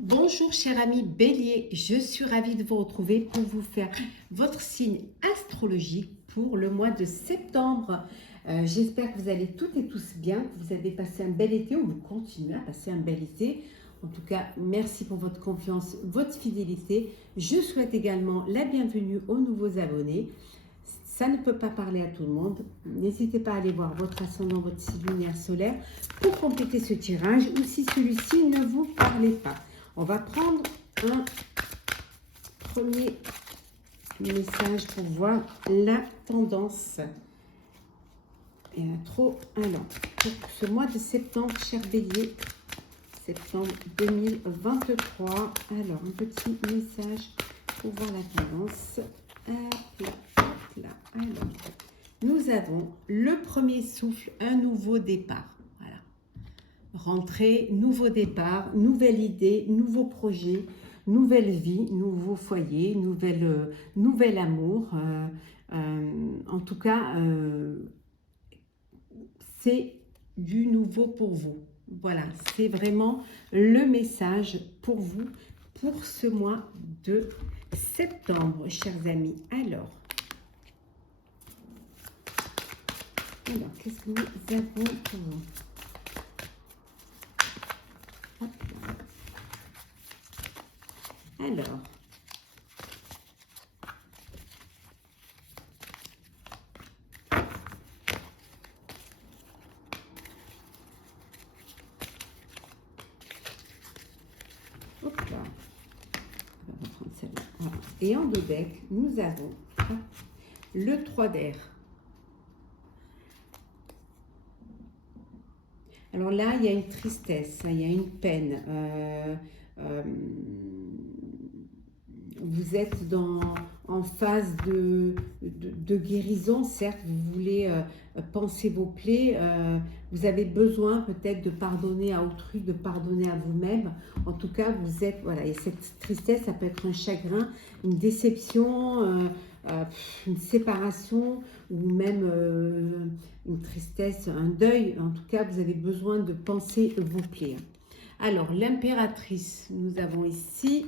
Bonjour cher ami Bélier, je suis ravie de vous retrouver pour vous faire votre signe astrologique pour le mois de septembre. J'espère que vous allez toutes et tous bien, que vous avez passé un bel été ou vous continuez à passer un bel été. En tout cas, merci pour votre confiance, votre fidélité. Je souhaite également la bienvenue aux nouveaux abonnés. Ça ne peut pas parler à tout le monde. N'hésitez pas à aller voir votre ascendant, votre signe lunaire solaire pour compléter ce tirage ou si celui-ci ne vous parlait pas. On va prendre un premier message pour voir la tendance. Il y en a trop allant. Pour ce mois de septembre, cher Bélier, septembre 2023. Alors, un petit message pour voir la tendance. Hop là, hop là. Alors, nous avons le premier souffle, un nouveau départ. Voilà. Rentrée, nouveau départ, nouvelle idée, nouveau projet, nouvelle vie, nouveau foyer, nouvel amour. En tout cas, c'est du nouveau pour vous. Voilà, c'est vraiment le message pour vous pour ce mois de septembre, chers amis. Alors, qu'est-ce que nous avons pour vous? Hop là. Alors, hop là. On va reprendre celle-là. Voilà. Et en deux decks, nous avons le 3 d'air. Alors là, il y a une tristesse, il y a une peine. Vous êtes en phase de guérison, certes, vous voulez panser vos plaies, vous avez besoin peut-être de pardonner à autrui, de pardonner à vous-même. En tout cas, vous êtes, voilà, et cette tristesse, ça peut être un chagrin, une déception, une séparation ou même une tristesse, un deuil. En tout cas, vous avez besoin de penser vos plaies. Alors, l'impératrice, nous avons ici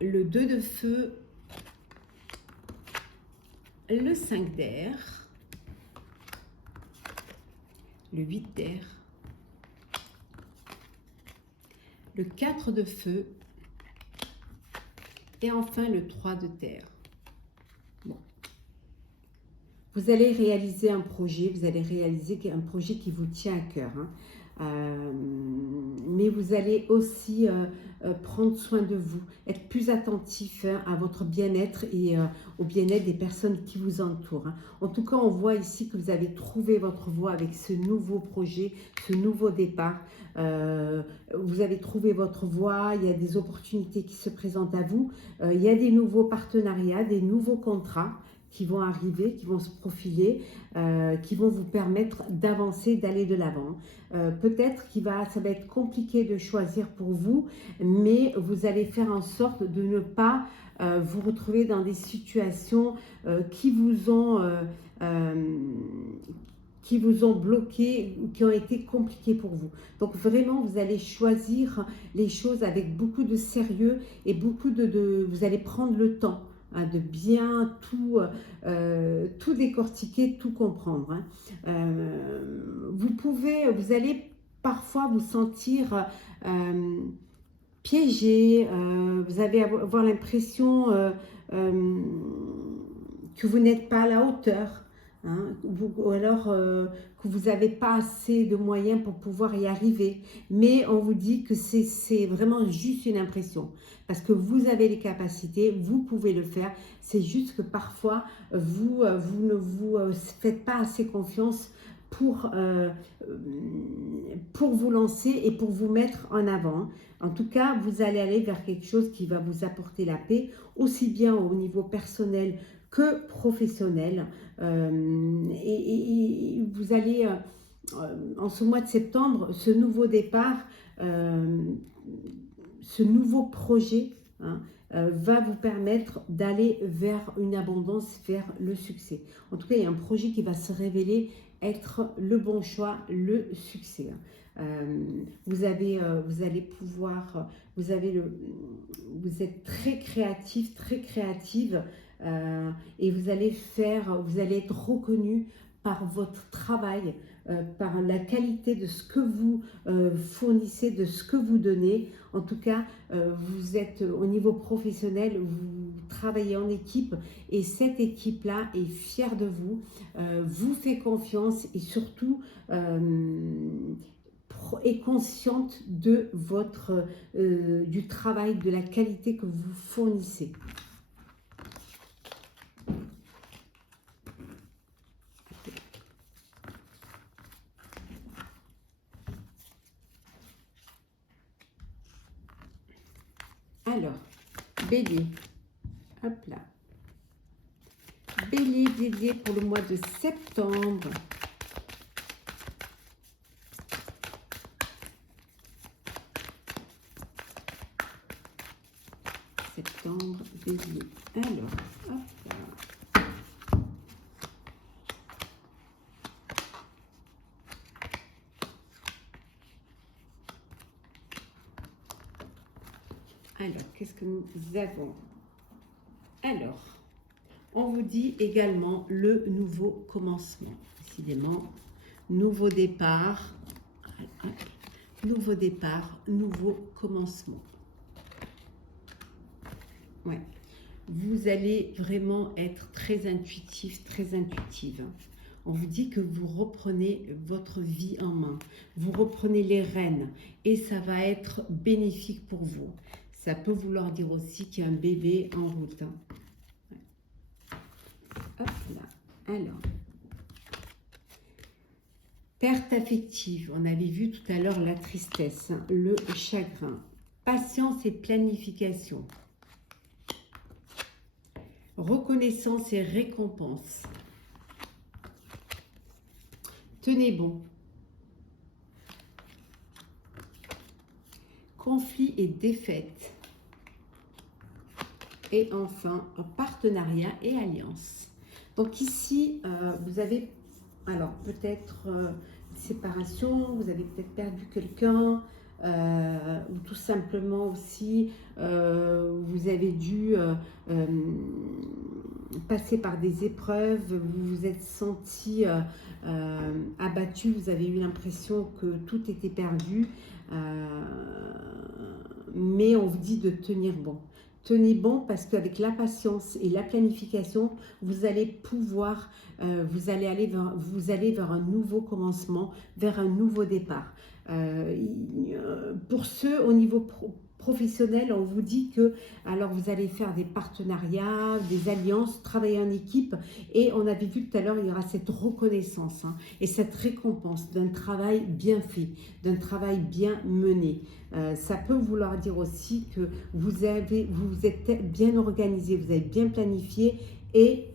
le 2 de feu, le 5 d'air, le 8 d'air, le 4 de feu et enfin le 3 de terre. Bon. Vous allez réaliser un projet, vous allez réaliser un projet qui vous tient à cœur. Mais vous allez aussi prendre soin de vous, être plus attentif à votre bien-être et au bien-être des personnes qui vous entourent. En tout cas, on voit ici que vous avez trouvé votre voie avec ce nouveau projet, ce nouveau départ. Vous avez trouvé votre voie, il y a des opportunités qui se présentent à vous, il y a des nouveaux partenariats, des nouveaux contrats qui vont arriver, qui vont se profiler, qui vont vous permettre d'avancer, d'aller de l'avant. Peut-être ça va être compliqué de choisir pour vous, mais vous allez faire en sorte de ne pas vous retrouver dans des situations qui vous ont bloqué ou qui ont été compliquées pour vous. Donc vraiment, vous allez choisir les choses avec beaucoup de sérieux et vous allez prendre le temps de bien tout décortiquer, tout comprendre. Vous allez parfois vous sentir piégé, vous allez avoir l'impression que vous n'êtes pas à la hauteur, ou alors que vous n'avez pas assez de moyens pour pouvoir y arriver. Mais on vous dit que c'est vraiment juste une impression. Parce que vous avez les capacités, vous pouvez le faire. C'est juste que parfois, vous ne vous faites pas assez confiance pour vous lancer et pour vous mettre en avant. En tout cas, vous allez aller vers quelque chose qui va vous apporter la paix, aussi bien au niveau personnel que professionnel. Et vous allez, en ce mois de septembre, ce nouveau départ, ce nouveau projet va vous permettre d'aller vers une abondance, vers le succès. En tout cas, il y a un projet qui va se révéler être le bon choix, le succès. Vous allez pouvoir, vous êtes très créatif, très créative, et vous allez être reconnu par votre travail, par la qualité de ce que vous fournissez, de ce que vous donnez. En tout cas, vous êtes au niveau professionnel, vous travaillez en équipe et cette équipe-là est fière de vous, vous fait confiance et surtout est consciente de du travail, de la qualité que vous fournissez. Alors, Bélier, hop là. Bélier pour le mois de septembre. Septembre, Bélier. Alors, hop là. Alors, qu'est-ce que nous avons? Alors, on vous dit également le nouveau commencement. Décidément, nouveau départ, nouveau commencement. Ouais. Vous allez vraiment être très intuitif, très intuitive. On vous dit que vous reprenez votre vie en main, vous reprenez les rênes et ça va être bénéfique pour vous. Ça peut vouloir dire aussi qu'il y a un bébé en route. Hop là. Alors, perte affective, on avait vu tout à l'heure la tristesse, le chagrin, patience et planification, reconnaissance et récompense. Tenez bon. Conflit et défaite. Et enfin, partenariat et alliance. Donc ici, vous avez, alors peut-être séparation, vous avez peut-être perdu quelqu'un, ou tout simplement aussi, vous avez dû passer par des épreuves, vous vous êtes senti abattu, vous avez eu l'impression que tout était perdu, mais on vous dit de tenir bon. Tenez bon parce qu'avec la patience et la planification, vous allez pouvoir, vous allez vers un nouveau commencement, vers un nouveau départ. Pour ceux au niveau professionnel, on vous dit que alors vous allez faire des partenariats, des alliances, travailler en équipe et on avait vu tout à l'heure, il y aura cette reconnaissance et cette récompense d'un travail bien fait, d'un travail bien mené. Ça peut vouloir dire aussi que vous êtes bien organisé, vous avez bien planifié et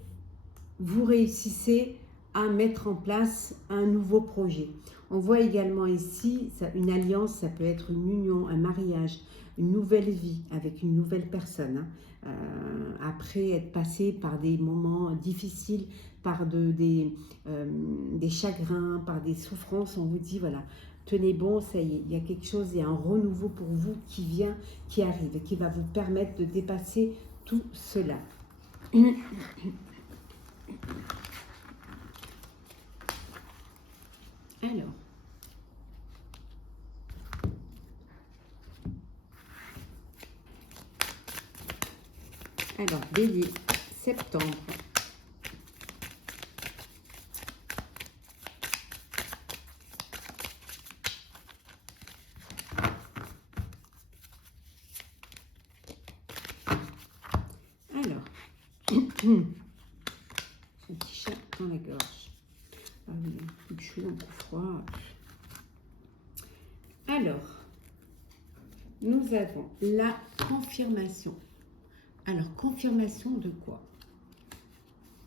vous réussissez à mettre en place un nouveau projet. On voit également ici une alliance, ça peut être une union, un mariage, une nouvelle vie avec une nouvelle personne. Après être passé par des moments difficiles, par des chagrins, par des souffrances, on vous dit voilà, tenez bon, ça y est, il y a quelque chose, il y a un renouveau pour vous qui arrive et qui va vous permettre de dépasser tout cela. Alors, Bélier, septembre. Alors, j'ai un petit chat dans la gorge. Ah oui, un coup de chaud, un coup froid. Alors, nous avons la confirmation. Alors, confirmation de quoi?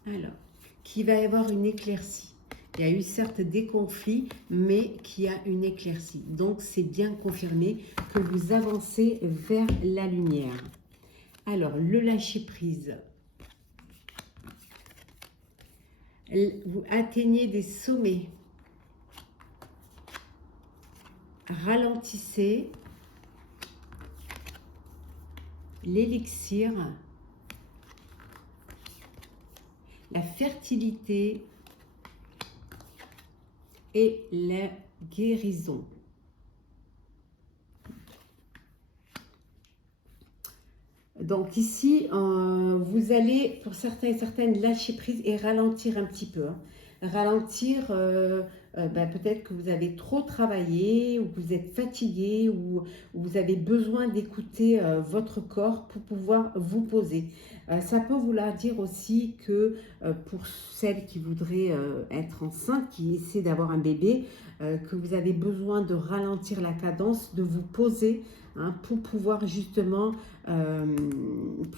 Alors, qu'il va y avoir une éclaircie. Il y a eu certes des conflits, mais qu'il y a une éclaircie. Donc, c'est bien confirmé que vous avancez vers la lumière. Alors, le lâcher-prise. Vous atteignez des sommets. ralentissez l'élixir, la fertilité et la guérison. Donc ici, vous allez, pour certains et certaines, lâcher prise et ralentir un petit peu. Hein. Ralentir, peut-être que vous avez trop travaillé, ou que vous êtes fatigué, ou vous avez besoin d'écouter votre corps pour pouvoir vous poser. Ça peut vouloir dire aussi que pour celles qui voudraient être enceintes, qui essaient d'avoir un bébé, que vous avez besoin de ralentir la cadence, de vous poser, hein, pour pouvoir justement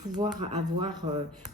pouvoir avoir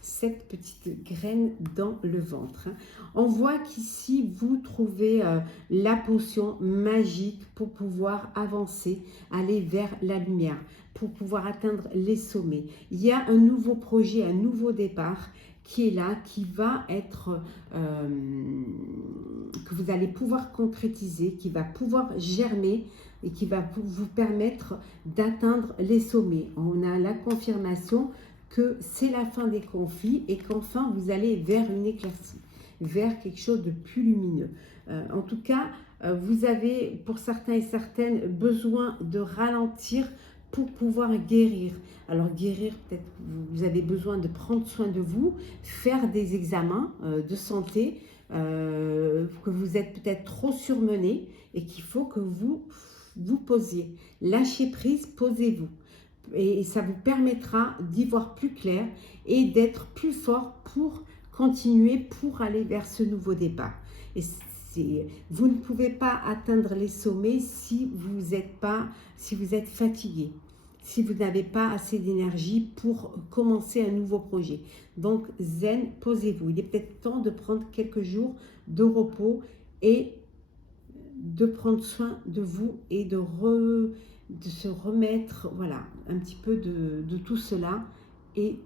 cette petite graine dans le ventre. Hein. On voit qu'ici, vous trouvez la potion magique pour pouvoir avancer, aller vers la lumière, pour pouvoir atteindre les sommets. Il y a un nouveau projet, un nouveau départ qui est là, qui va être, que vous allez pouvoir concrétiser, qui va pouvoir germer et qui va vous permettre d'atteindre les sommets. On a la confirmation que c'est la fin des conflits et qu'enfin vous allez vers une éclaircie, vers quelque chose de plus lumineux. En tout cas, vous avez pour certains et certaines besoin de ralentir pour pouvoir guérir. Alors guérir, peut-être vous avez besoin de prendre soin de vous, faire des examens de santé, que vous êtes peut-être trop surmené et qu'il faut que vous posiez. Lâchez prise, posez-vous. Et ça vous permettra d'y voir plus clair et d'être plus fort pour continuer, pour aller vers ce nouveau départ. Et vous ne pouvez pas atteindre les sommets si vous êtes fatigué, si vous n'avez pas assez d'énergie pour commencer un nouveau projet. Donc zen, posez-vous. Il est peut-être temps de prendre quelques jours de repos et de prendre soin de vous et de se remettre, voilà, un petit peu de tout cela et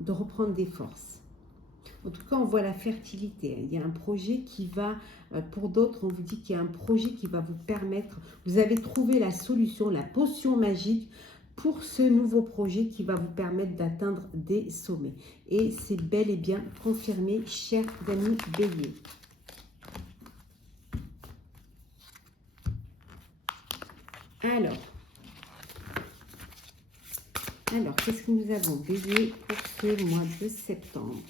de reprendre des forces. En tout cas, on voit la fertilité. Il y a un projet qui va, pour d'autres, on vous dit qu'il y a un projet qui va vous permettre, vous avez trouvé la solution, la potion magique pour ce nouveau projet qui va vous permettre d'atteindre des sommets. Et c'est bel et bien confirmé, chers amis Bélier. Alors, qu'est-ce que nous avons, Bélier, pour ce mois de septembre?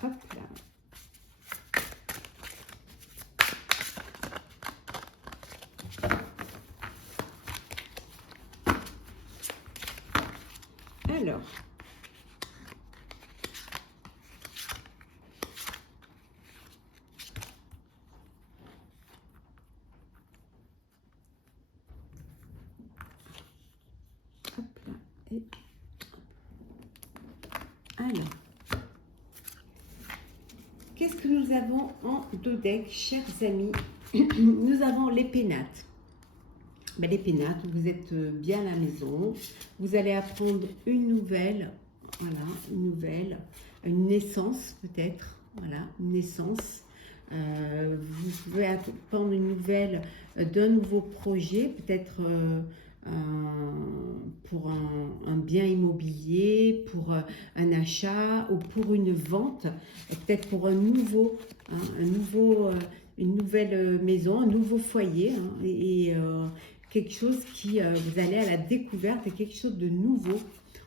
Hop là. Alors, hop là. Et... alors, qu'est-ce que nous avons en dos deck, chers amis? Nous avons les pénates. Ben, les pénates, vous êtes bien à la maison. Vous allez apprendre une nouvelle, voilà, une naissance peut-être, voilà, une naissance. Vous pouvez apprendre une nouvelle d'un nouveau projet, peut-être pour un bien immobilier, pour un achat ou pour une vente, peut-être pour une nouvelle maison, un nouveau foyer, hein, quelque chose qui, vous allez à la découverte de quelque chose de nouveau.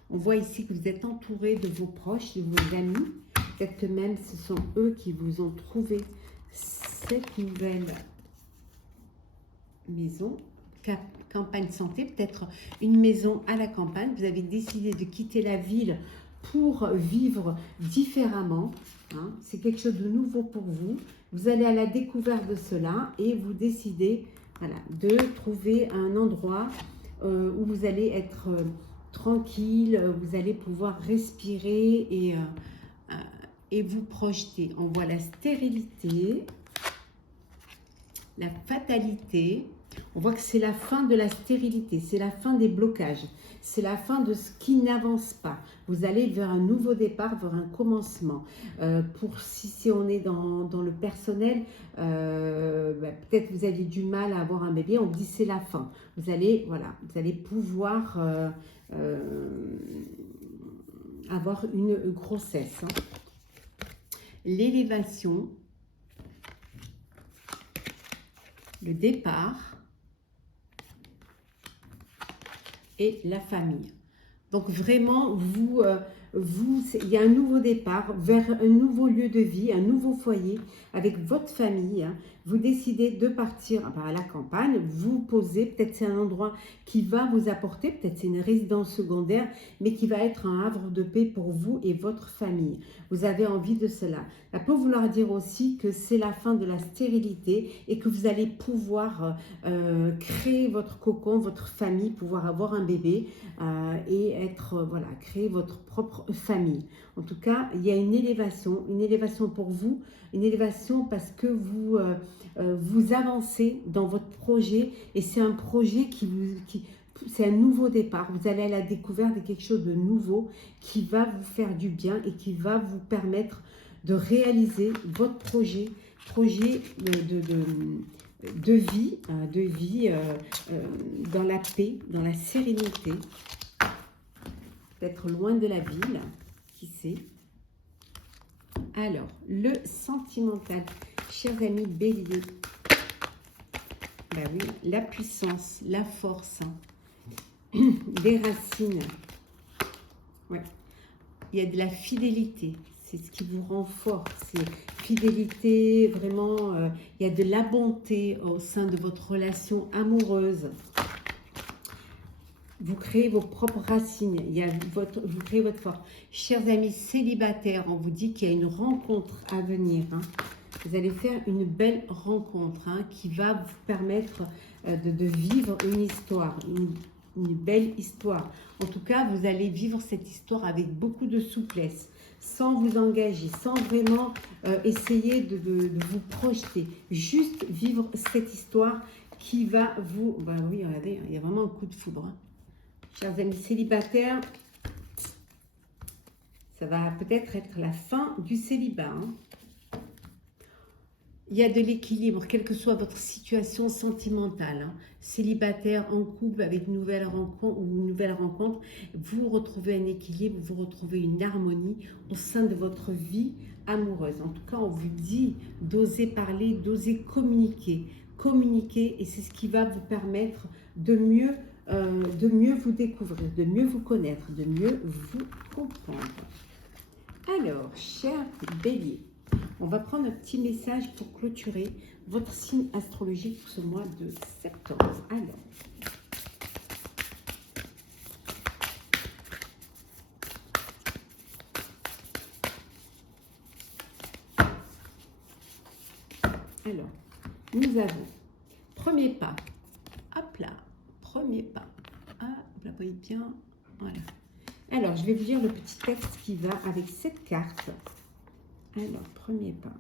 On voit ici que vous êtes entouré de vos proches, de vos amis. Peut-être que même ce sont eux qui vous ont trouvé cette nouvelle maison. Campagne santé, peut-être une maison à la campagne. Vous avez décidé de quitter la ville pour vivre différemment. Hein. C'est quelque chose de nouveau pour vous. Vous allez à la découverte de cela et vous décidez, voilà, de trouver un endroit où vous allez être tranquille, vous allez pouvoir respirer et vous projeter. On voit la stérilité, la fatalité. On voit que c'est la fin de la stérilité, c'est la fin des blocages, c'est la fin de ce qui n'avance pas. Vous allez vers un nouveau départ, vers un commencement. Pour si on est dans le personnel, peut-être vous avez du mal à avoir un bébé, on dit c'est la fin. Vous allez, voilà, vous allez pouvoir avoir une grossesse. Hein. L'élévation, le départ et la famille. Donc vraiment, il y a un nouveau départ vers un nouveau lieu de vie, un nouveau foyer avec votre famille. Hein. Vous décidez de partir à la campagne, vous posez, peut-être c'est un endroit qui va vous apporter, peut-être c'est une résidence secondaire, mais qui va être un havre de paix pour vous et votre famille. Vous avez envie de cela. Ça peut vouloir dire aussi que c'est la fin de la stérilité et que vous allez pouvoir créer votre cocon, votre famille, pouvoir avoir un bébé et être, voilà, créer votre propre famille. En tout cas, il y a une élévation pour vous, une élévation parce que vous avancez dans votre projet et c'est un projet c'est un nouveau départ. Vous allez à la découverte de quelque chose de nouveau qui va vous faire du bien et qui va vous permettre de réaliser votre projet de vie dans la paix, dans la sérénité, d'être loin de la ville, qui sait. Alors, le sentimental, chers amis béliers, bah oui, la puissance, la force, des racines, ouais. Il y a de la fidélité, c'est ce qui vous rend fort, c'est fidélité, vraiment, il y a de la bonté au sein de votre relation amoureuse. Vous créez vos propres racines, vous créez votre force. Chers amis célibataires, on vous dit qu'il y a une rencontre à venir. Hein. Vous allez faire une belle rencontre qui va vous permettre de vivre une histoire, une belle histoire. En tout cas, vous allez vivre cette histoire avec beaucoup de souplesse, sans vous engager, sans vraiment essayer de vous projeter. Juste vivre cette histoire qui va vous... Bah oui, regardez, il y a vraiment un coup de foudre. Hein. Chers amis célibataires, ça va peut-être être la fin du célibat. Hein. Il y a de l'équilibre, quelle que soit votre situation sentimentale. Hein. Célibataire, en couple, avec une nouvelle rencontre, vous retrouvez un équilibre, vous retrouvez une harmonie au sein de votre vie amoureuse. En tout cas, on vous dit d'oser parler, d'oser communiquer. Communiquer, et c'est ce qui va vous permettre de mieux vous découvrir, de mieux vous connaître, de mieux vous comprendre. Alors, chers béliers, on va prendre un petit message pour clôturer votre signe astrologique pour ce mois de septembre. Alors, nous avons premier pas, hop là, premier pas, ah, vous la voyez bien, voilà. Alors, je vais vous lire le petit texte qui va avec cette carte. Alors, premier pas.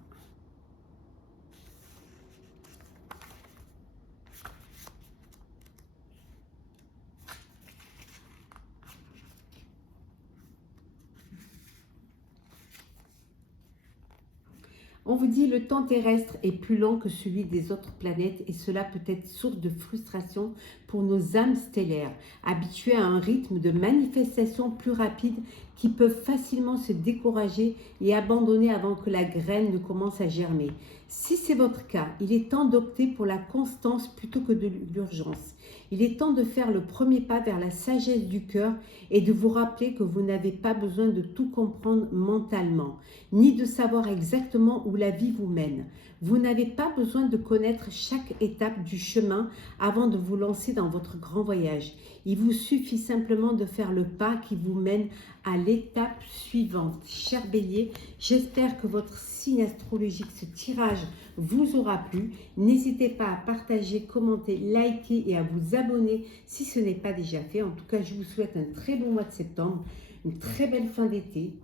On vous dit le temps terrestre est plus lent que celui des autres planètes et cela peut être source de frustration pour nos âmes stellaires, habituées à un rythme de manifestation plus rapide qui peuvent facilement se décourager et abandonner avant que la graine ne commence à germer. Si c'est votre cas, il est temps d'opter pour la constance plutôt que de l'urgence. Il est temps de faire le premier pas vers la sagesse du cœur et de vous rappeler que vous n'avez pas besoin de tout comprendre mentalement, ni de savoir exactement où la vie vous mène. Vous n'avez pas besoin de connaître chaque étape du chemin avant de vous lancer dans votre grand voyage. Il vous suffit simplement de faire le pas qui vous mène à l'étape suivante. Cher Bélier, j'espère que votre signe astrologique, ce tirage vous aura plu. N'hésitez pas à partager, commenter, liker et à vous abonner si ce n'est pas déjà fait. En tout cas, je vous souhaite un très bon mois de septembre, une très belle fin d'été.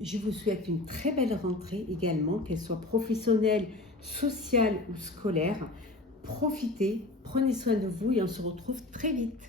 Je vous souhaite une très belle rentrée également, qu'elle soit professionnelle, sociale ou scolaire. profitez, prenez soin de vous et on se retrouve très vite.